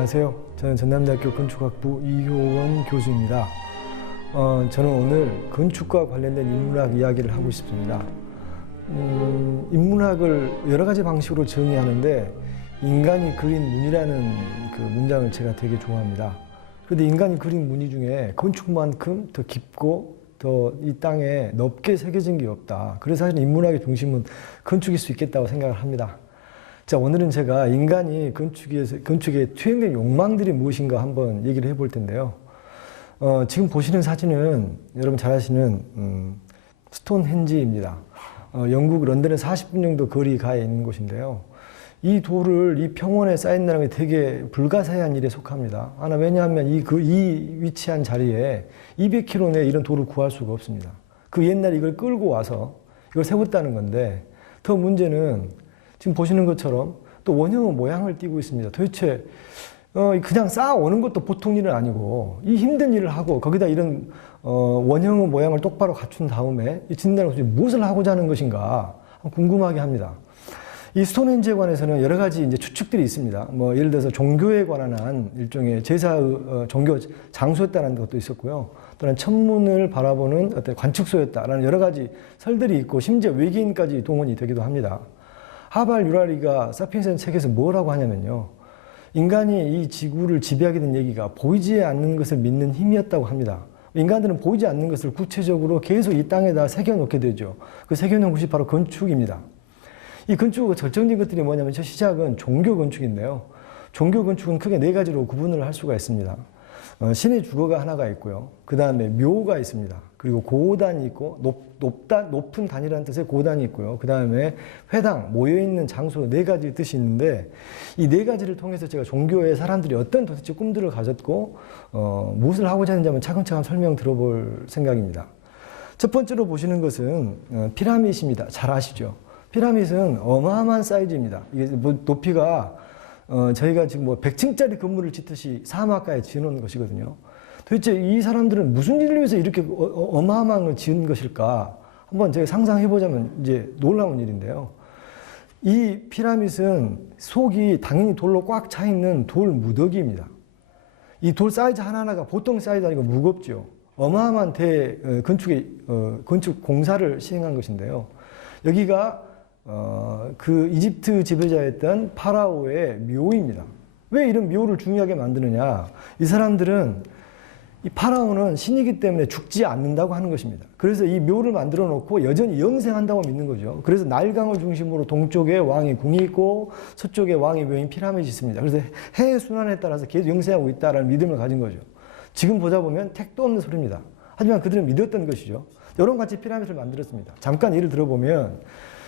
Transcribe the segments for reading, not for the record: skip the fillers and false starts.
안녕하세요. 저는 전남대학교 건축학부 이효원 교수입니다. 저는 오늘 건축과 관련된 인문학 이야기를 하고 싶습니다. 인문학을 여러 가지 방식으로 정의하는데 인간이 그린 문이라는 그 문장을 제가 되게 좋아합니다. 그런데 인간이 그린 문이 중에 건축만큼 더 깊고 더 이 땅에 넓게 새겨진 게 없다. 그래서 사실 인문학의 중심은 건축일 수 있겠다고 생각을 합니다. 자, 오늘은 제가 인간이 건축에 투영된 욕망들이 무엇인가 한번 얘기를 해볼 텐데요. 지금 보시는 사진은 여러분 잘 아시는 스톤헨지입니다. 영국 런던에서 40분 정도 거리 가에 있는 곳인데요. 이 돌을 이 평원에 쌓인다는 게 되게 불가사의한 일에 속합니다. 왜냐하면 이 위치한 자리에 200km 내에 이런 돌을 구할 수가 없습니다. 그 옛날에 이걸 끌고 와서 이걸 세웠다는 건데, 더 문제는 지금 보시는 것처럼 또 원형의 모양을 띠고 있습니다. 도대체 그냥 쌓아오는 것도 보통 일은 아니고 이 힘든 일을 하고 거기다 이런 원형의 모양을 똑바로 갖춘 다음에 이 진단을 무엇을 하고자 하는 것인가 궁금하게 합니다. 이 스톤헨지에 관해서는 여러 가지 이제 추측들이 있습니다. 예를 들어서 종교에 관한 일종의 제사의 종교 장소였다는 것도 있었고요. 또는 천문을 바라보는 어떤 관측소였다라는 여러 가지 설들이 있고 심지어 외계인까지 동원이 되기도 합니다. 하발 유라리가 사피엔스라는 책에서 뭐라고 하냐면요. 인간이 이 지구를 지배하게 된 얘기가 보이지 않는 것을 믿는 힘이었다고 합니다. 인간들은 보이지 않는 것을 구체적으로 계속 이 땅에다 새겨놓게 되죠. 그 새겨놓은 것이 바로 건축입니다. 이 건축의 결정적인 것들이 뭐냐면 저 시작은 종교 건축인데요. 종교 건축은 크게 네 가지로 구분을 할 수가 있습니다. 신의 주거가 하나가 있고요. 그 다음에 묘가 있습니다. 그리고 고단이 있고 높은 단이라는 뜻의 고단이 있고요. 그 다음에 회당, 모여있는 장소 네 가지 뜻이 있는데 이 네 가지를 통해서 제가 종교의 사람들이 어떤 도대체 꿈들을 가졌고 무엇을 하고자 하는지 한번 차근차근 설명 들어볼 생각입니다. 첫 번째로 보시는 것은 피라밋입니다. 잘 아시죠? 피라밋은 어마어마한 사이즈입니다. 이게 높이가 저희가 지금 100층짜리 건물을 짓듯이 사막가에 지어놓은 것이거든요. 도대체 이 사람들은 무슨 일을 위해서 이렇게 어마어마한 걸 지은 것일까? 한번 제가 상상해보자면 이제 놀라운 일인데요. 이 피라밋은 속이 당연히 돌로 꽉 차 있는 돌 무더기입니다. 이 돌 사이즈 하나하나가 보통 사이즈 아니고 무겁죠. 어마어마한 건축 공사를 시행한 것인데요. 여기가 그 이집트 지배자였던 파라오의 묘입니다. 왜 이런 묘를 중요하게 만드느냐? 이 사람들은 이 파라오는 신이기 때문에 죽지 않는다고 하는 것입니다. 그래서 이 묘를 만들어 놓고 여전히 영생한다고 믿는 거죠. 그래서 나일강을 중심으로 동쪽에 왕의 궁이 있고 서쪽에 왕의 묘인 피라밋이 있습니다. 그래서 해의 순환에 따라서 계속 영생하고 있다는 믿음을 가진 거죠. 지금 보자 보면 택도 없는 소리입니다. 하지만 그들은 믿었던 것이죠. 여러 가지 피라밋을 만들었습니다. 잠깐 예를 들어보면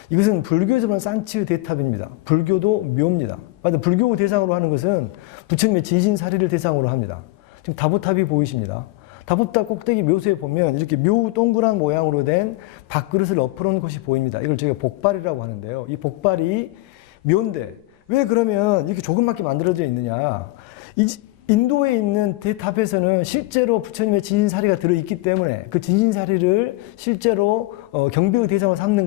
이것은 불교에서 보는 산치의 대탑입니다. 불교도 묘입니다. 불교 대상으로 하는 것은 부처님의 진신사리를 대상으로 합니다. 지금 다보탑이 보이십니다. 다보탑 꼭대기 묘소에 보면 이렇게 묘 동그란 모양으로 된 밥그릇을 엎어놓은 것이 보입니다. 이걸 저희가 복발이라고 하는데요. 이 복발이 묘인데 왜 그러면 이렇게 조그맣게 만들어져 있느냐. 인도에 있는 대탑에서는 실제로 부처님의 진신사리가 들어있기 때문에 그 진신사리를 실제로 경배의 대상으로 삼는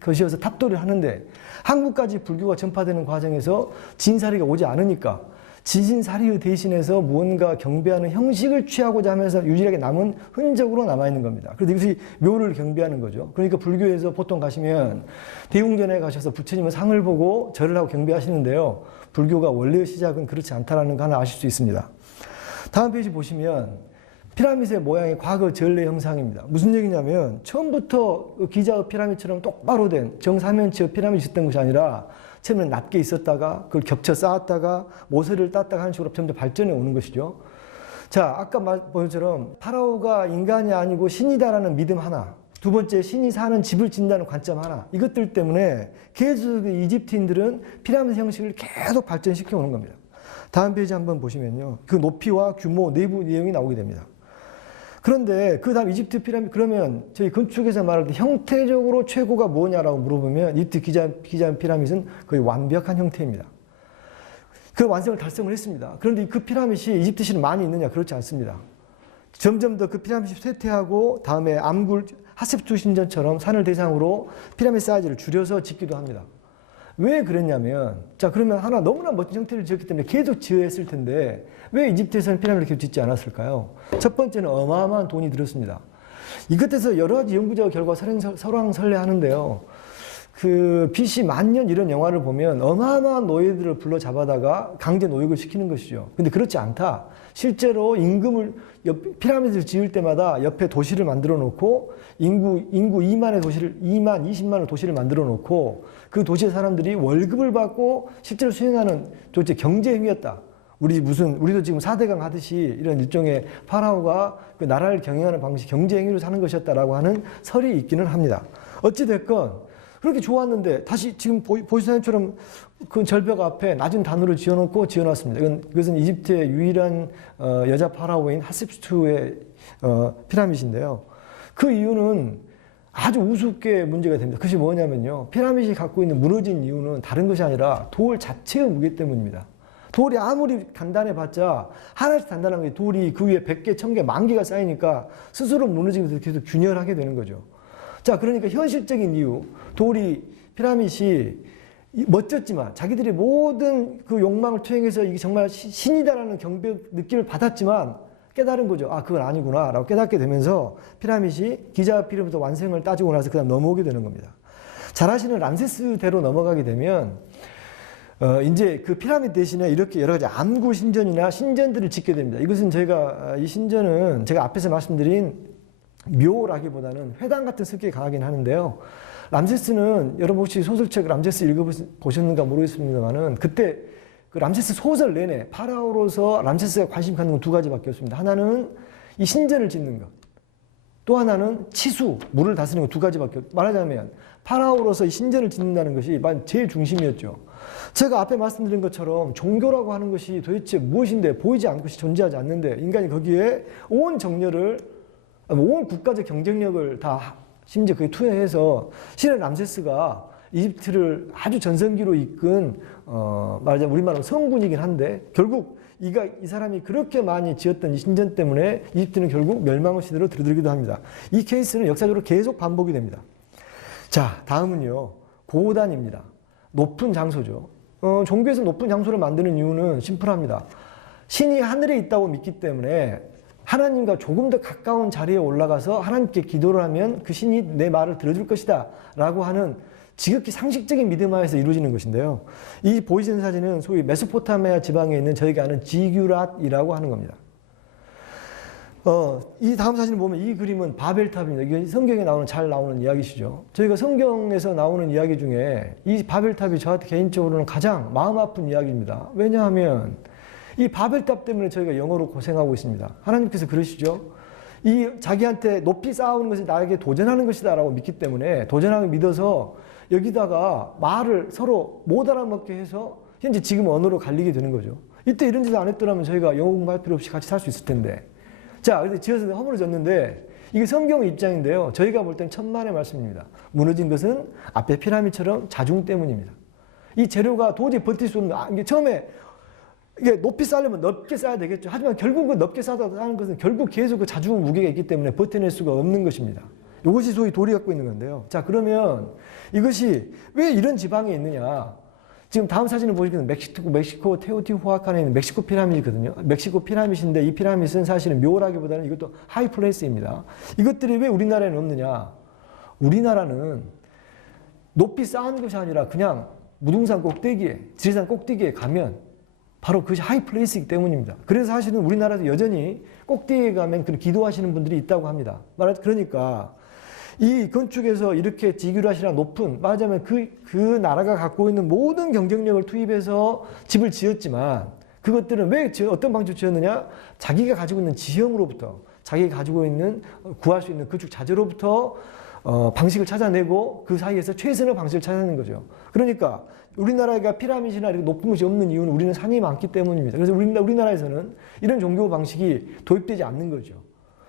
것이어서 탑도를 하는데 한국까지 불교가 전파되는 과정에서 진사리가 오지 않으니까 진신사리의 대신해서 무언가 경배하는 형식을 취하고자 하면서 유일하게 남은 흔적으로 남아있는 겁니다. 그래서 이것이 묘를 경배하는 거죠. 그러니까 불교에서 보통 가시면 대웅전에 가셔서 부처님의 상을 보고 절을 하고 경배하시는데요. 불교가 원래의 시작은 그렇지 않다는 거 하나 아실 수 있습니다. 다음 페이지 보시면 피라밋의 모양이 과거 전래 형상입니다. 무슨 얘기냐면 처음부터 기자의 피라밋처럼 똑바로 된 정사면체의 피라밋이 있었던 것이 아니라 처음에는 낮게 있었다가 그걸 겹쳐 쌓았다가 모서리를 땄다가 하는 식으로 점점 발전해 오는 것이죠. 자, 아까 본 것처럼 파라오가 인간이 아니고 신이다라는 믿음 하나, 두 번째 신이 사는 집을 짓는다는 관점 하나, 이것들 때문에 계속 이집트인들은 피라미드 형식을 계속 발전시켜 오는 겁니다. 다음 페이지 한번 보시면요. 그 높이와 규모, 내부 내용이 나오게 됩니다. 그런데 그 다음 이집트 피라미드, 그러면 저희 건축에서 말할 때 형태적으로 최고가 뭐냐라고 물어보면 이집트 기자 피라미드는 거의 완벽한 형태입니다. 그 완성을 달성을 했습니다. 그런데 그 피라미드이 이집트시는 많이 있느냐? 그렇지 않습니다. 점점 더 그 피라미드를 쇠퇴하고 다음에 암굴, 하셉투 신전처럼 산을 대상으로 피라미드 사이즈를 줄여서 짓기도 합니다. 왜 그랬냐면, 자, 그러면 하나 너무나 멋진 형태를 지었기 때문에 계속 지어야 했을 텐데, 왜 이집트에서는 피라미드를 계속 짓지 않았을까요? 첫 번째는 어마어마한 돈이 들었습니다. 이것에서 여러 가지 연구자 결과 설왕설래하는데요. 그 BC 만년 이런 영화를 보면 어마어마한 노예들을 불러 잡아다가 강제 노역을 시키는 것이죠. 근데 그렇지 않다. 실제로 피라미드를 지을 때마다 옆에 도시를 만들어 놓고 인구 2만의 도시를 2만 20만의 도시를 만들어 놓고 그 도시의 사람들이 월급을 받고 실제로 수행하는 도대체 경제 행위였다. 우리도 지금 4대강 하듯이 이런 일종의 파라오가 그 나라를 경영하는 방식, 경제 행위로 사는 것이었다라고 하는 설이 있기는 합니다. 어찌됐건 그렇게 좋았는데 다시 지금 보시는 것처럼 그 절벽 앞에 낮은 단으로 지어놨습니다. 이것은 이집트의 유일한 여자 파라오인 하십수트의 피라밋인데요. 그 이유는 아주 우습게 문제가 됩니다. 그것이 뭐냐면요. 피라밋이 갖고 있는 무너진 이유는 다른 것이 아니라 돌 자체의 무게 때문입니다. 돌이 아무리 단단해봤자 하나씩 단단한 게 돌이 그 위에 100개, 1000개, 10,000개가 쌓이니까 스스로 무너지면서 계속 균열하게 되는 거죠. 자, 그러니까 현실적인 이유, 피라밋이 멋졌지만 자기들이 모든 그 욕망을 투영해서 이게 정말 신이다라는 경배 느낌을 받았지만 깨달은 거죠. 아, 그건 아니구나 라고 깨닫게 되면서 피라밋이 기자 피라미드 완성을 따지고 나서 그다음 넘어오게 되는 겁니다. 잘 아시는 람세스대로 넘어가게 되면 이제 그 피라미드 대신에 이렇게 여러 가지 암구 신전이나 신전들을 짓게 됩니다. 이것은 이 신전은 제가 앞에서 말씀드린 묘라기보다는 회당 같은 성격이 강하긴 하는데요. 람세스는 여러분 혹시 소설책 람세스 읽어보셨는가 모르겠습니다만은 그때 그 람세스 소설 내내 파라오로서 람세스가 관심 갖는 건 두 가지밖에 없습니다. 하나는 이 신전을 짓는 것, 또 하나는 치수, 물을 다스리는 것 두 가지밖에 없습니다. 말하자면 파라오로서 이 신전을 짓는다는 것이 제일 중심이었죠. 제가 앞에 말씀드린 것처럼 종교라고 하는 것이 도대체 무엇인데 보이지 않고 존재하지 않는데 인간이 거기에 온 정열을 온 국가적 경쟁력을 다 심지어 그게 투여해서 실은 람세스가 이집트를 아주 전성기로 이끈 말하자면 우리말로 성군이긴 한데 결국 이 사람이 그렇게 많이 지었던 이 신전 때문에 이집트는 결국 멸망의 시대로 들어들기도 합니다. 이 케이스는 역사적으로 계속 반복이 됩니다. 자, 다음은요. 고단입니다. 높은 장소죠. 종교에서 높은 장소를 만드는 이유는 심플합니다. 신이 하늘에 있다고 믿기 때문에 하나님과 조금 더 가까운 자리에 올라가서 하나님께 기도를 하면 그 신이 내 말을 들어줄 것이다 라고 하는 지극히 상식적인 믿음 하에서 이루어지는 것인데요. 이 보이시는 사진은 소위 메소포타미아 지방에 있는 저희가 아는 지규랏이라고 하는 겁니다. 이 다음 사진을 보면 이 그림은 바벨탑입니다. 이게 성경에 잘 나오는 이야기시죠. 저희가 성경에서 나오는 이야기 중에 이 바벨탑이 저한테 개인적으로는 가장 마음 아픈 이야기입니다. 왜냐하면 이 바벨탑 때문에 저희가 영어로 고생하고 있습니다. 하나님께서 그러시죠. 이 자기한테 높이 쌓아오는 것이 나에게 도전하는 것이다 라고 믿기 때문에 도전하고 믿어서 여기다가 말을 서로 못 알아먹게 해서 현재 지금 언어로 갈리게 되는 거죠. 이때 이런 짓을 안 했더라면 저희가 영어 공부할 필요 없이 같이 살 수 있을 텐데. 자, 근데 지어서 허물어졌는데 이게 성경의 입장인데요. 저희가 볼 땐 천만의 말씀입니다. 무너진 것은 앞에 피라미드처럼 자중 때문입니다. 이 재료가 도저히 버틸 수 없는, 이게 처음에 이게 높이 쌓으려면 넓게 쌓아야 되겠죠. 하지만 결국 그 넓게 쌓는 것은 결국 계속 그 자중 무게가 있기 때문에 버텨낼 수가 없는 것입니다. 이것이 소위 돌이 갖고 있는 건데요. 자, 그러면 이것이 왜 이런 지방에 있느냐. 지금 다음 사진을 보시면 멕시코 테오티후아칸에 있는 멕시코 피라미드거든요. 멕시코 피라미드인데 이 피라미드는 사실은 묘라기보다는 이것도 하이플레이스입니다. 이것들이 왜 우리나라에는 없느냐. 우리나라는 높이 쌓은 것이 아니라 그냥 무등산 꼭대기에, 지리산 꼭대기에 가면 바로 그것이 하이플레이스이기 때문입니다. 그래서 사실은 우리나라에서 여전히 꼭대기에 가면 기도하시는 분들이 있다고 합니다. 그러니까 이 건축에서 이렇게 지규랏이나 높은, 말하자면 그 나라가 갖고 있는 모든 경쟁력을 투입해서 집을 지었지만 그것들은 왜 어떤 방식으로 지었느냐? 자기가 가지고 있는 지형으로부터, 자기가 가지고 있는 구할 수 있는 건축 자재로부터 방식을 찾아내고 그 사이에서 최선의 방식을 찾아내는 거죠. 그러니까 우리나라가 피라미드나 이렇게 높은 곳이 없는 이유는 우리는 산이 많기 때문입니다. 그래서 우리나라에서는 이런 종교 방식이 도입되지 않는 거죠.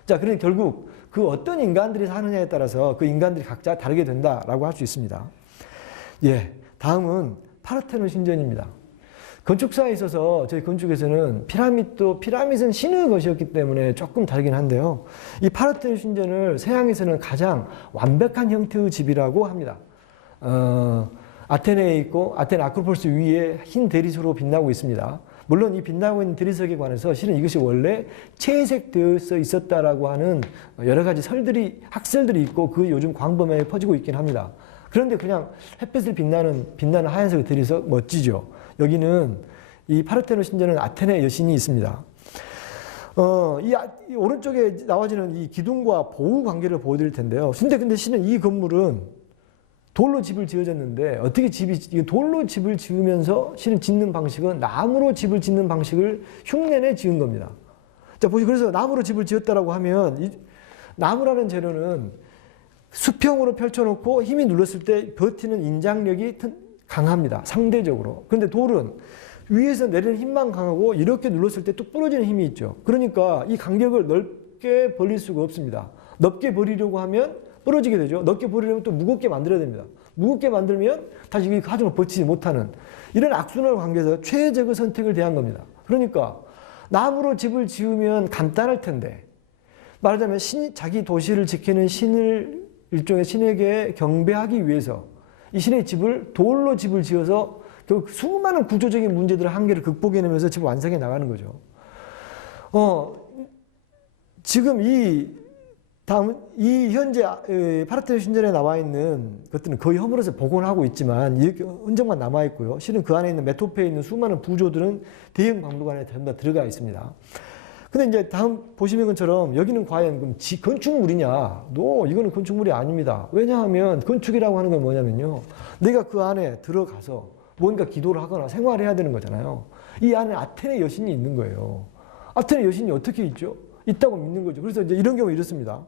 자, 그러니 결국 그 어떤 인간들이 사느냐에 따라서 그 인간들이 각자 다르게 된다라고 할 수 있습니다. 예, 다음은 파르테논 신전입니다. 건축사에 있어서 저희 건축에서는 피라밋은 신의 것이었기 때문에 조금 다르긴 한데요. 이 파르테논 신전을 서양에서는 가장 완벽한 형태의 집이라고 합니다. 아테네에 있고 아테네 아크로폴리스 위에 흰 대리석으로 빛나고 있습니다. 물론 이 빛나고 있는 대리석에 관해서 실은 이것이 원래 채색되어 있었다라고 하는 여러 가지 학설들이 있고 그 요즘 광범위하게 퍼지고 있긴 합니다. 그런데 그냥 햇빛을 빛나는 하얀색 대리석 멋지죠. 여기는 이 파르테논 신전은 아테네 여신이 있습니다. 이 오른쪽에 나와지는 이 기둥과 보우 관계를 보여드릴 텐데요. 근데 실은 이 건물은 돌로 집을 지어졌는데 어떻게 돌로 집을 지으면서 실은 짓는 방식은 나무로 집을 짓는 방식을 흉내내 지은 겁니다. 자, 보시죠. 그래서 나무로 집을 지었다라고 하면 이 나무라는 재료는 수평으로 펼쳐놓고 힘이 눌렀을 때 버티는 인장력이 강합니다. 상대적으로. 근데 돌은 위에서 내리는 힘만 강하고 이렇게 눌렀을 때 뚝 부러지는 힘이 있죠. 그러니까 이 간격을 넓게 벌릴 수가 없습니다. 넓게 벌리려고 하면 부러지게 되죠. 넓게 벌리려면 또 무겁게 만들어야 됩니다. 무겁게 만들면 다시 이 가중을 버티지 못하는 이런 악순환 관계에서 최적의 선택을 대한 겁니다. 그러니까 나무로 집을 지으면 간단할 텐데 말하자면 자기 도시를 지키는 일종의 신에게 경배하기 위해서 이 신의 집을 돌로 집을 지어서 결국 수많은 구조적인 문제들의 한계를 극복해내면서 집을 완성해 나가는 거죠. 지금 현재 파르테논 신전에 나와 있는 것들은 거의 허물어서 복원하고 있지만 이렇게 흔적만 남아 있고요. 실은 그 안에 있는 메토페에 있는 수많은 부조들은 대형 박물관에 전부 다 들어가 있습니다. 근데 이제 다음 보시는 것처럼 여기는 과연 건축물이냐? 이거는 건축물이 아닙니다. 왜냐하면 건축이라고 하는 건 뭐냐면요. 내가 그 안에 들어가서 뭔가 기도를 하거나 생활해야 되는 거잖아요. 이 안에 아테네 여신이 있는 거예요. 아테네 여신이 어떻게 있죠? 있다고 믿는 거죠. 그래서 이제 이런 경우 이렇습니다.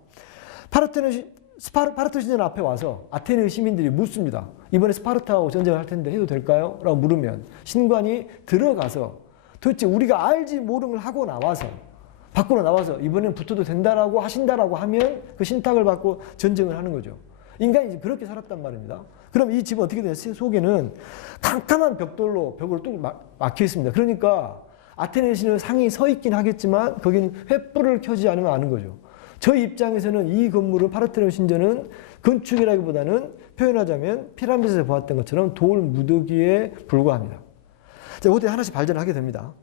파르테논 신전 앞에 와서 아테네 시민들이 묻습니다. 이번에 스파르타하고 전쟁을 할 텐데 해도 될까요? 라고 물으면 신관이 들어가서 도대체 우리가 알지 모르는 걸 하고 밖으로 나와서 이번엔 붙어도 된다라고 하신다라고 하면 그 신탁을 받고 전쟁을 하는 거죠. 인간이 이제 그렇게 살았단 말입니다. 그럼 이 집은 어떻게 되냐? 속에는 캄캄한 벽을 뚝 막혀 있습니다. 그러니까 아테네 신은 상이 서 있긴 하겠지만 거기는 횃불을 켜지 않으면 아는 거죠. 저희 입장에서는 이 건물은 파르테논 신전은 건축이라기보다는 표현하자면 피라미드에서 보았던 것처럼 돌 무더기에 불과합니다. 자, 이것도 하나씩 발전을 하게 됩니다.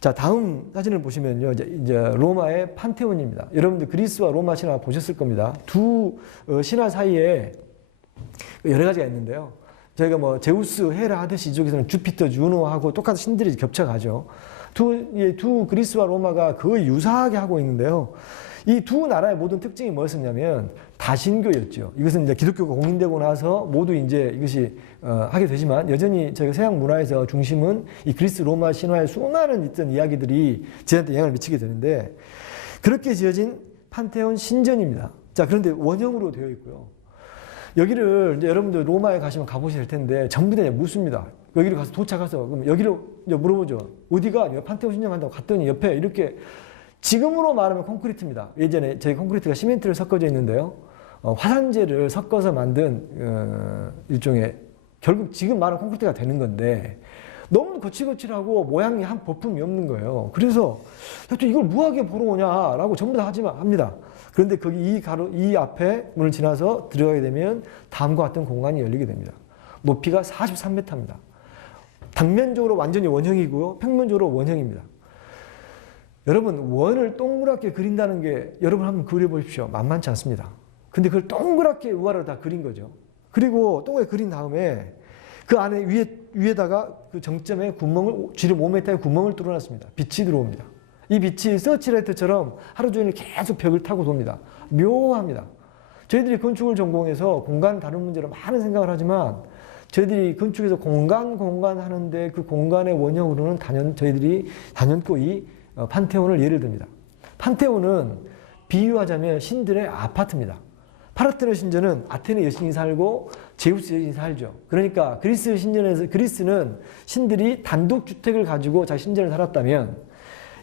자, 다음 사진을 보시면요. 이제 로마의 판테온입니다. 여러분들 그리스와 로마 신화 보셨을 겁니다. 두 신화 사이에 여러 가지가 있는데요. 저희가 뭐 제우스, 헤라 하듯이 이쪽에서는 주피터, 주노하고 똑같은 신들이 겹쳐가죠. 두 그리스와 로마가 거의 유사하게 하고 있는데요. 이 두 나라의 모든 특징이 뭐였었냐면 다신교였죠. 이것은 이제 기독교가 공인되고 나서 모두 이제 이것이 하게 되지만 여전히 저희가 서양 문화에서 중심은 이 그리스 로마 신화의 수많은 있던 이야기들이 저한테 영향을 미치게 되는데 그렇게 지어진 판테온 신전입니다. 자, 그런데 원형으로 되어 있고요. 여기를 이제 여러분들 로마에 가시면 가보실 텐데 전부 다 묻습니다. 여기를 가서 도착해서 그럼 여기로 이제 물어보죠. 어디가? 판테온 신전 간다고 갔더니 옆에 이렇게 지금으로 말하면 콘크리트입니다. 예전에 저희 콘크리트가 시멘트를 섞어져 있는데요. 화산재를 섞어서 만든 일종의 결국 지금 말하는 콘크리트가 되는 건데 너무 거칠거칠하고 모양이 한 버품이 없는 거예요. 그래서 또 이걸 무하게 보러 오냐라고 전부 다 합니다. 그런데 거기 이 앞에 문을 지나서 들어가게 되면 다음과 같은 공간이 열리게 됩니다. 높이가 43m입니다. 단면적으로 완전히 원형이고요. 평면적으로 원형입니다. 여러분 원을 동그랗게 그린다는 게 여러분 한번 그려보십시오. 만만치 않습니다. 근데 그걸 동그랗게 우아로 다 그린 거죠. 그리고 동그랗게 그린 다음에 그 안에 위에다가 그 정점에 지름 5m의 구멍을 뚫어놨습니다. 빛이 들어옵니다. 이 빛이 서치라이트처럼 하루 종일 계속 벽을 타고 돕니다. 묘합니다. 저희들이 건축을 전공해서 공간 다른 문제로 많은 생각을 하지만 저희들이 건축에서 공간 하는데 그 공간의 원형으로는 저희들이 단연코 판테온을 예를 듭니다. 판테온은 비유하자면 신들의 아파트입니다. 파르테논 신전은 아테네 여신이 살고 제우스 여신이 살죠. 그러니까 그리스는 신들이 단독주택을 가지고 자기 신전을 살았다면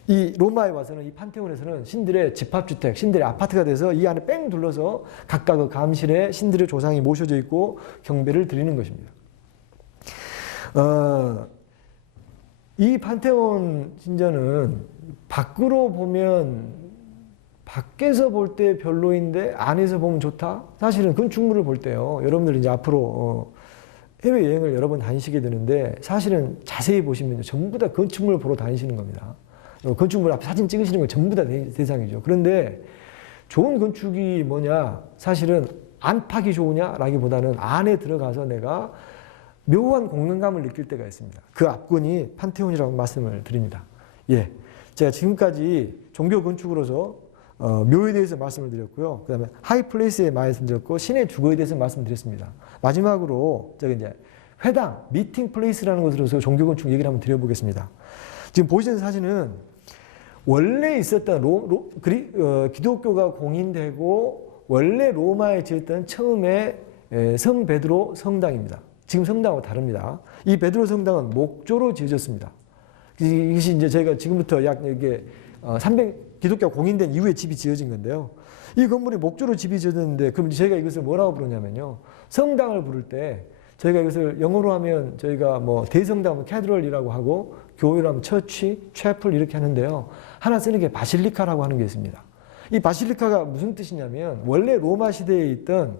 이 로마에 와서는 이 판테온에서는 신들의 집합주택, 신들의 아파트가 돼서 이 안에 뺑 둘러서 각각 그 감실에 신들의 조상이 모셔져 있고 경배를 드리는 것입니다. 이 판테온 신전은 밖으로 보면 밖에서 볼 때 별로인데 안에서 보면 좋다? 사실은 건축물을 볼 때요. 여러분들 이제 앞으로 해외여행을 여러 번 다니시게 되는데 사실은 자세히 보시면 전부 다 건축물을 보러 다니시는 겁니다. 건축물 앞에 사진 찍으시는 건 전부 다 대상이죠. 그런데 좋은 건축이 뭐냐? 사실은 안팎이 좋으냐라기보다는 안에 들어가서 내가 묘한 공간감을 느낄 때가 있습니다. 그 압권이 판테온이라고 말씀을 드립니다. 예, 제가 지금까지 종교 건축으로서 묘에 대해서 말씀을 드렸고요. 그 다음에 하이플레이스에 말씀드렸고 신의 주거에 대해서 말씀드렸습니다. 마지막으로 제가 이제 회당, 미팅 플레이스라는 것으로서 종교 건축 얘기를 한번 드려보겠습니다. 지금 보시는 사진은 원래 있었던 기독교가 공인되고 원래 로마에 지었던 처음에 성 베드로 성당입니다. 지금 성당하고 다릅니다. 이 베드로 성당은 목조로 지어졌습니다. 이것이 이제 저희가 지금부터 약 이게 300 기독교가 공인된 이후에 집이 지어진 건데요. 이 건물이 목조로 집이 지어졌는데 그럼 저희가 이것을 뭐라고 부르냐면요. 성당을 부를 때 저희가 이것을 영어로 하면 저희가 뭐 대성당은 캐드럴이라고 하고 교회로 하면 처치, 채플 이렇게 하는데요. 하나 쓰는 게 바실리카라고 하는 게 있습니다. 이 바실리카가 무슨 뜻이냐면 원래 로마 시대에 있던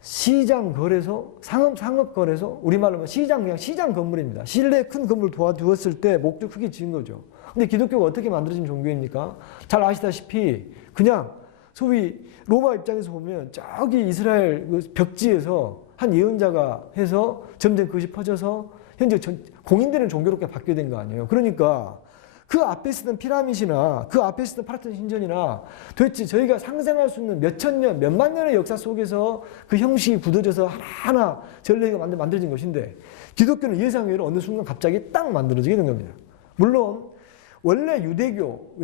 시장 거래소, 상업 거래소, 우리말로 하면 그냥 시장 건물입니다. 실내 큰 건물 도와두었을 때 목조 크게 지은 거죠. 근데 기독교가 어떻게 만들어진 종교입니까? 잘 아시다시피 그냥 소위 로마 입장에서 보면 저기 이스라엘 벽지에서 한 예언자가 해서 점점 그것이 퍼져서 현재 공인되는 종교로 바뀌게 된 거 아니에요. 그러니까 그 앞에 쓰던 피라밋이나 그 앞에 쓰던 파르테논 신전이나 도대체 저희가 상상할 수 있는 몇천 년, 몇만 년의 역사 속에서 그 형식이 굳어져서 하나하나 전례가 만들어진 것인데 기독교는 예상외로 어느 순간 갑자기 딱 만들어지게 된 겁니다. 물론 원래 기독교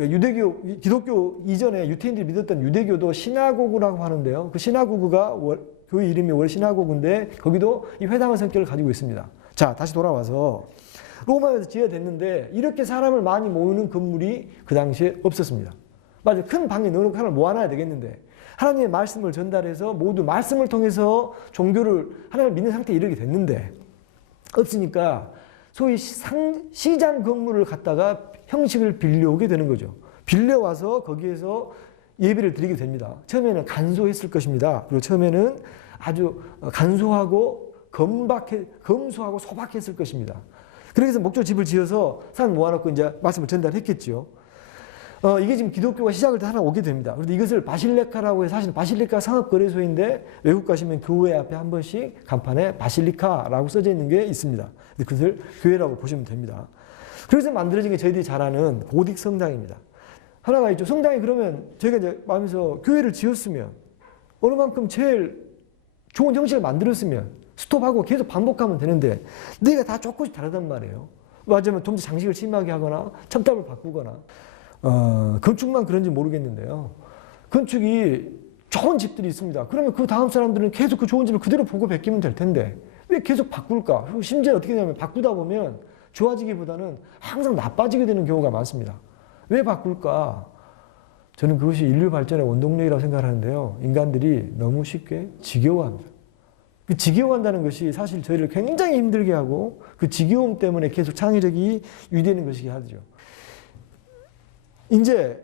이전에 유태인들이 믿었던 유대교도 시나고그라고 하는데요. 그 시나고그가 교회 이름이 월 시나고그인데 거기도 이 회당의 성격을 가지고 있습니다. 자, 다시 돌아와서 로마에서 지어졌는데 이렇게 사람을 많이 모으는 건물이 그 당시에 없었습니다. 맞아요. 큰 방에 넣어놓고 하나를 모아놔야 되겠는데 하나님의 말씀을 전달해서 모두 말씀을 통해서 종교를 하나님을 믿는 상태에 이르게 됐는데 없으니까 소위 시장 건물을 갖다가 형식을 빌려오게 되는 거죠. 빌려와서 거기에서 예배를 드리게 됩니다. 처음에는 간소했을 것입니다. 그리고 처음에는 아주 간소하고 검소하고 소박했을 것입니다. 그래서 목조 집을 지어서 사람 모아놓고 이제 말씀을 전달했겠죠. 이게 지금 기독교가 시작을 때 하나 오게 됩니다. 그런데 이것을 바실리카라고 해서 사실 바실리카 상업거래소인데 외국 가시면 교회 앞에 한 번씩 간판에 바실리카라고 써져 있는 게 있습니다. 그것을 교회라고 보시면 됩니다. 그래서 만들어진 게 저희들이 잘 아는 고딕 성당입니다. 하나가 있죠. 성당이 그러면 저희가 이제 마음에서 교회를 지었으면 어느 만큼 제일 좋은 형식을 만들었으면 스톱하고 계속 반복하면 되는데 내가 다 조금씩 다르단 말이에요. 맞으면 좀 더 장식을 심하게 하거나 첨탑을 바꾸거나 건축만 그런지 모르겠는데요. 건축이 좋은 집들이 있습니다. 그러면 그 다음 사람들은 계속 그 좋은 집을 그대로 보고 베끼면 될 텐데 왜 계속 바꿀까? 심지어 어떻게 되냐면 바꾸다 보면 좋아지기보다는 항상 나빠지게 되는 경우가 많습니다. 왜 바꿀까? 저는 그것이 인류 발전의 원동력이라고 생각하는데요. 인간들이 너무 쉽게 지겨워합니다. 그 지겨워한다는 것이 사실 저희를 굉장히 힘들게 하고 그 지겨움 때문에 계속 창의력이 유지되는 것이긴 하죠. 이제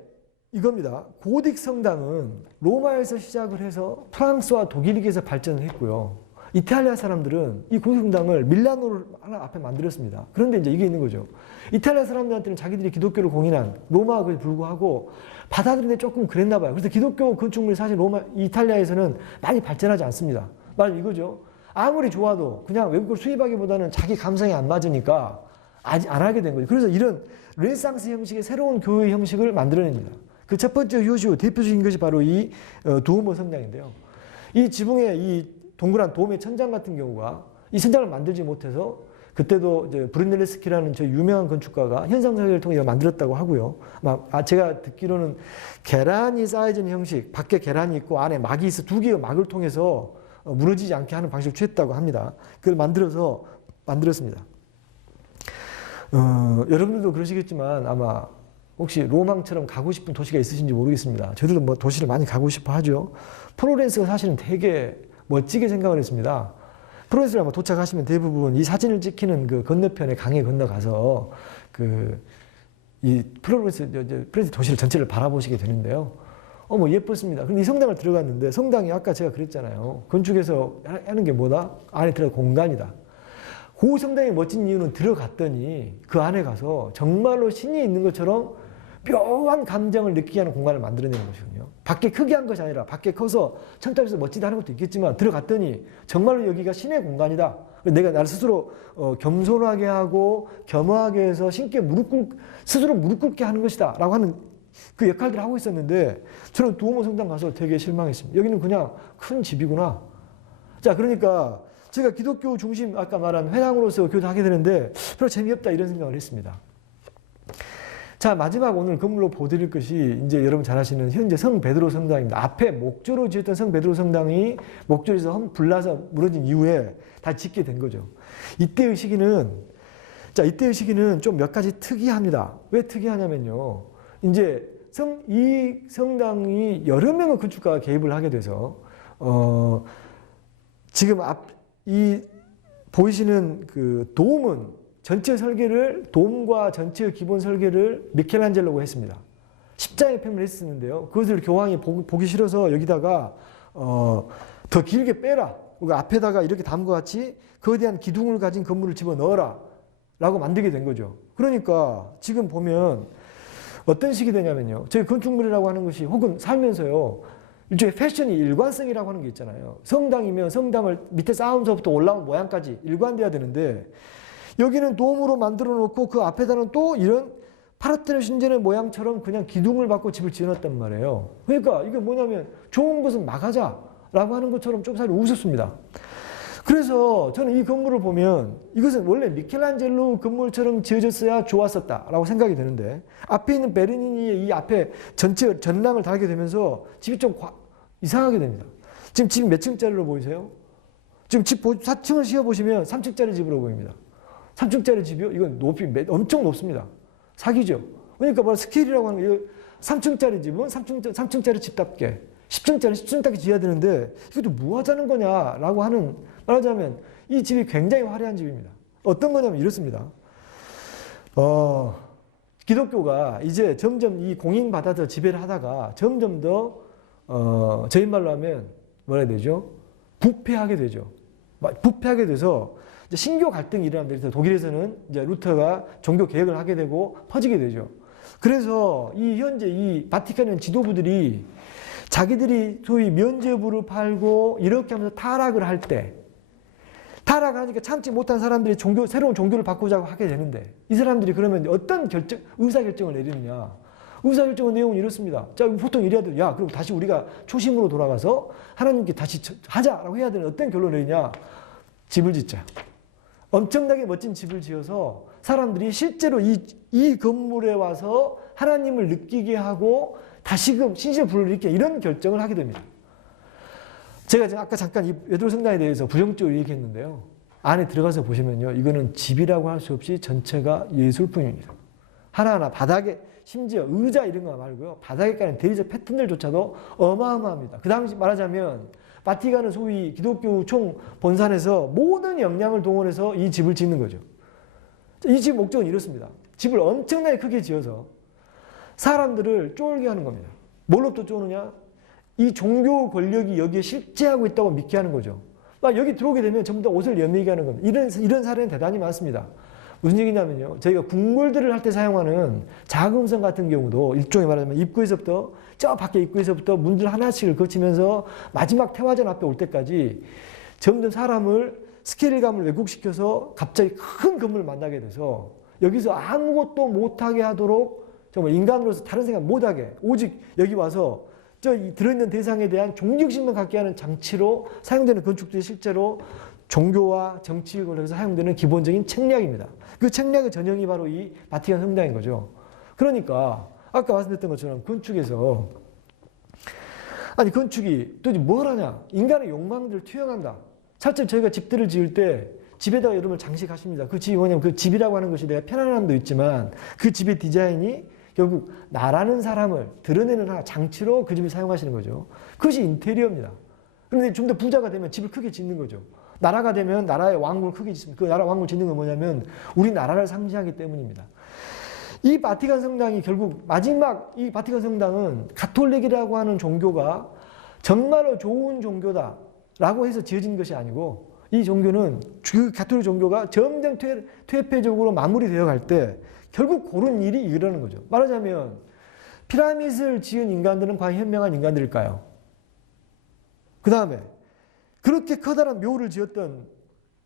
이겁니다. 고딕 성당은 로마에서 시작을 해서 프랑스와 독일에서 발전을 했고요. 이탈리아 사람들은 이 고딕 성당을 밀라노를 하나 앞에 만들었습니다. 그런데 이제 이게 있는 거죠. 이탈리아 사람들한테는 자기들이 기독교를 공인한 로마에 불구하고 받아들이는데 조금 그랬나 봐요. 그래서 기독교 건축물이 사실 이탈리아에서는 많이 발전하지 않습니다. 말 이거죠. 아무리 좋아도 그냥 외국을 수입하기보다는 자기 감성에 안 맞으니까 안 하게 된 거죠. 그래서 이런 르네상스 형식의 새로운 교회 형식을 만들어냅니다. 그 첫 번째 효시오 대표적인 것이 바로 이 두오모 성당인데요. 이 지붕에 이 동그란 도움의 천장 같은 경우가 이 천장을 만들지 못해서 그때도 이제 브루넬레스키라는 저 유명한 건축가가 현상설계를 통해 만들었다고 하고요. 제가 듣기로는 계란이 쌓여진 형식, 밖에 계란이 있고 안에 막이 있어 두 개의 막을 통해서 무너지지 않게 하는 방식을 취했다고 합니다. 그걸 만들었습니다. 여러분들도 그러시겠지만 아마 혹시 로망처럼 가고 싶은 도시가 있으신지 모르겠습니다. 저희들도 뭐 도시를 많이 가고 싶어 하죠. 플로렌스가 사실은 되게 멋지게 생각을 했습니다. 플로렌스를 아마 도착하시면 대부분 이 사진을 찍히는 그 건너편에 강에 건너가서 이 플로렌스 도시를 전체를 바라보시게 되는데요. 뭐 예뻤습니다. 근데 이 성당을 들어갔는데 성당이 아까 제가 그랬잖아요. 건축에서 하는 게 뭐다? 안에 들어가 공간이다. 그 성당이 멋진 이유는 들어갔더니 그 안에 가서 정말로 신이 있는 것처럼 묘한 감정을 느끼게 하는 공간을 만들어내는 것이거든요. 밖에 크게 한 것이 아니라 밖에 커서 천장에서 멋지다 하는 것도 있겠지만 들어갔더니 정말로 여기가 신의 공간이다. 내가 나를 스스로 겸손하게 하고 겸허하게 해서 신께 스스로 무릎 꿇게 하는 것이다 라고 하는 그 역할들을 하고 있었는데 저는 두오모 성당 가서 되게 실망했습니다. 여기는 그냥 큰 집이구나. 자, 그러니까 제가 기독교 중심 아까 말한 회당으로서 교도하게 되는데 별로 재미없다 이런 생각을 했습니다. 자, 마지막 오늘 건물로 보여드릴 것이 이제 여러분 잘 아시는 현재 성 베드로 성당입니다. 앞에 목조로 지었던 성 베드로 성당이 목조에서 불나서 무너진 이후에 다 짓게 된 거죠. 이때의 시기는 좀 몇 가지 특이합니다. 왜 특이하냐면요. 이제 이 성당이 여러 명의 건축가가 개입을 하게 돼서 지금 이 보이시는 그 돔은 전체 설계를 돔과 전체 기본 설계를 미켈란젤로가 했습니다. 십자의 표면을 했었는데요. 그것을 교황이 보기 싫어서 여기다가 더 길게 빼라. 그러니까 앞에다가 이렇게 담과 같이 거대한 기둥을 가진 건물을 집어넣어라 라고 만들게 된 거죠. 그러니까 지금 보면 어떤 식이 되냐면요. 저희 건축물이라고 하는 것이 혹은 살면서요. 일종의 패션이 일관성이라고 하는 게 있잖아요. 성당이면 성당을 밑에 쌓으면서부터 올라온 모양까지 일관돼야 되는데 여기는 돔으로 만들어 놓고 그 앞에다는 또 이런 파르테논 신전의 모양처럼 그냥 기둥을 받고 집을 지어놨단 말이에요. 그러니까 이게 뭐냐면 좋은 것은 막하자라고 하는 것처럼 좀 사실 웃었습니다. 그래서 저는 이 건물을 보면 이것은 원래 미켈란젤로 건물처럼 지어졌어야 좋았었다라고 생각이 드는데 앞에 있는 베르니니의 이 앞에 전체 전랑을 달게 되면서 집이 좀 이상하게 됩니다. 지금 집 몇 층짜리로 보이세요? 지금 집 4층을 씌워보시면 3층짜리 집으로 보입니다. 3층짜리 집이요? 이건 높이 엄청 높습니다. 사기죠. 그러니까 바로 스케일이라고 하는 게 3층짜리 집은 3층짜리 집답게 10층짜리 10층짜리 지어야 되는데 이것도 뭐 하자는 거냐라고 하는 말하자면 이 집이 굉장히 화려한 집입니다. 어떤 거냐면 이렇습니다. 기독교가 이제 점점 이 공인받아서 지배를 하다가 점점 더 저희 말로 하면 뭐라 해야 되죠? 부패하게 되죠. 부패하게 돼서 이제 신교 갈등이 일어납니다. 독일에서는 이제 루터가 종교 개혁을 하게 되고 퍼지게 되죠. 그래서 현재 이 바티칸의 지도부들이 자기들이 소위 면죄부를 팔고 이렇게 하면서 타락을 할 때 타락하니까 참지 못한 사람들이 새로운 종교를 바꾸자고 하게 되는데 이 사람들이 그러면 어떤 의사결정을 내리느냐. 의사결정의 내용은 이렇습니다. 자, 보통 이래야 돼요. 야, 그럼 다시 우리가 초심으로 돌아가서 하나님께 다시 하자라고 해야 되는 어떤 결론을 내리냐. 집을 짓자. 엄청나게 멋진 집을 지어서 사람들이 실제로 이 건물에 와서 하나님을 느끼게 하고 다시금 신실을 불러일으키게 이런 결정을 하게 됩니다. 제가 아까 잠깐 이 베드로 성당에 대해서 부정적으로 얘기했는데요. 안에 들어가서 보시면요. 이거는 집이라고 할 수 없이 전체가 예술품입니다. 하나하나 바닥에 심지어 의자 이런 거 말고요. 바닥에 깔린 대리석 패턴들조차도 어마어마합니다. 그 당시 말하자면 바티칸은 소위 기독교 총 본산에서 모든 역량을 동원해서 이 집을 짓는 거죠. 이 집 목적은 이렇습니다. 집을 엄청나게 크게 지어서 사람들을 쫄게 하는 겁니다. 뭘로부터 쫄느냐? 이 종교 권력이 여기에 실제하고 있다고 믿게 하는 거죠. 여기 들어오게 되면 전부 다 옷을 여미게 하는 겁니다. 이런 사례는 대단히 많습니다. 무슨 얘기냐면요. 저희가 궁궐들을 할 때 사용하는 자금성 같은 경우도 일종의 말하자면 입구에서부터 저 밖에 입구에서부터 문들 하나씩을 거치면서 마지막 태화전 앞에 올 때까지 점점 사람을 스케일감을 왜곡시켜서 갑자기 큰 건물을 만나게 돼서 여기서 아무것도 못하게 하도록 정말 인간으로서 다른 생각 못하게 오직 여기 와서 들어있는 대상에 대한 존경심만 갖게 하는 장치로 사용되는 건축들이 실제로 종교와 정치에 관련해서 사용되는 기본적인 책략입니다. 그 책략의 전형이 바로 이 바티칸 성당인 거죠. 그러니까 아까 말씀드렸던 것처럼 건축이 도대체 뭘 하냐? 인간의 욕망들을 투영한다. 차츰 저희가 집들을 지을 때 집에다가 여러분을 장식하십니다. 그 집이 뭐냐면 그 집이라고 하는 것이 내가 편안함도 있지만 그 집의 디자인이 결국 나라는 사람을 드러내는 하나 장치로 그 집을 사용하시는 거죠. 그것이 인테리어입니다. 그런데 좀 더 부자가 되면 집을 크게 짓는 거죠. 나라가 되면 나라의 왕궁을 크게 짓습니다. 그 나라 왕궁을 짓는 건 뭐냐면 우리 나라를 상징하기 때문입니다. 이 바티칸 성당이 결국 마지막 이 바티칸 성당은 가톨릭이라고 하는 종교가 정말로 좋은 종교다라고 해서 지어진 것이 아니고 이 종교는 그 가톨릭 종교가 점점 퇴폐적으로 마무리되어 갈 때 결국 그런 일이 일어나는 거죠. 말하자면 피라밋을 지은 인간들은 과연 현명한 인간들일까요? 그 다음에 그렇게 커다란 묘를 지었던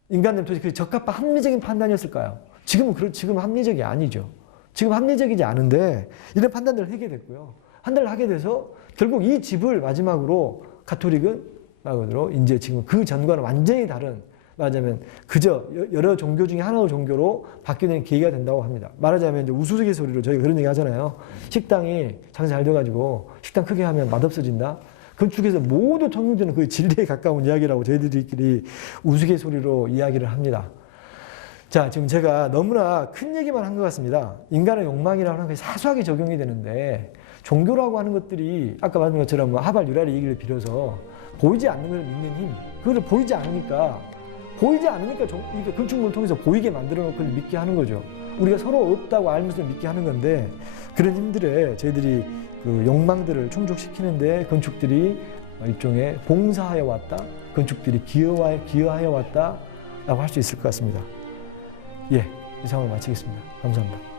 인간들은 도대체 그 적합한 합리적인 판단이었을까요? 지금 합리적이 아니죠. 지금 합리적이지 않은데 이런 판단들을 하게 됐고요. 판단을 하게 돼서 결국 이 집을 마지막으로 가톨릭은 말 그대로 이제 지금 그 전과는 완전히 다른, 말하자면 그저 여러 종교 중에 하나의 종교로 바뀌는 계기가 된다고 합니다. 말하자면 이제 우스갯소리로 저희가 그런 얘기 하잖아요. 식당이 장사 잘 돼가지고 식당 크게 하면 맛없어진다. 건축에서 모두 통용되는 그 진리에 가까운 이야기라고 저희들끼리 우스갯소리로 이야기를 합니다. 자, 지금 제가 너무나 큰 얘기만 한 것 같습니다. 인간의 욕망이라고 하는 게 사소하게 적용이 되는데 종교라고 하는 것들이 아까 말한 것처럼 뭐 하발 유라리 얘기를 빌어서 보이지 않는 걸 믿는 힘, 그것을 보이지 않으니까 이렇게 건축물을 통해서 보이게 만들어 놓고 믿게 하는 거죠. 우리가 서로 없다고 알면서 믿게 하는 건데 그런 힘들에 저희들이 그 욕망들을 충족시키는데 건축들이 일종의 봉사하여 왔다, 건축들이 기여하여 왔다라고 할 수 있을 것 같습니다. 예, 이 상황을 마치겠습니다. 감사합니다.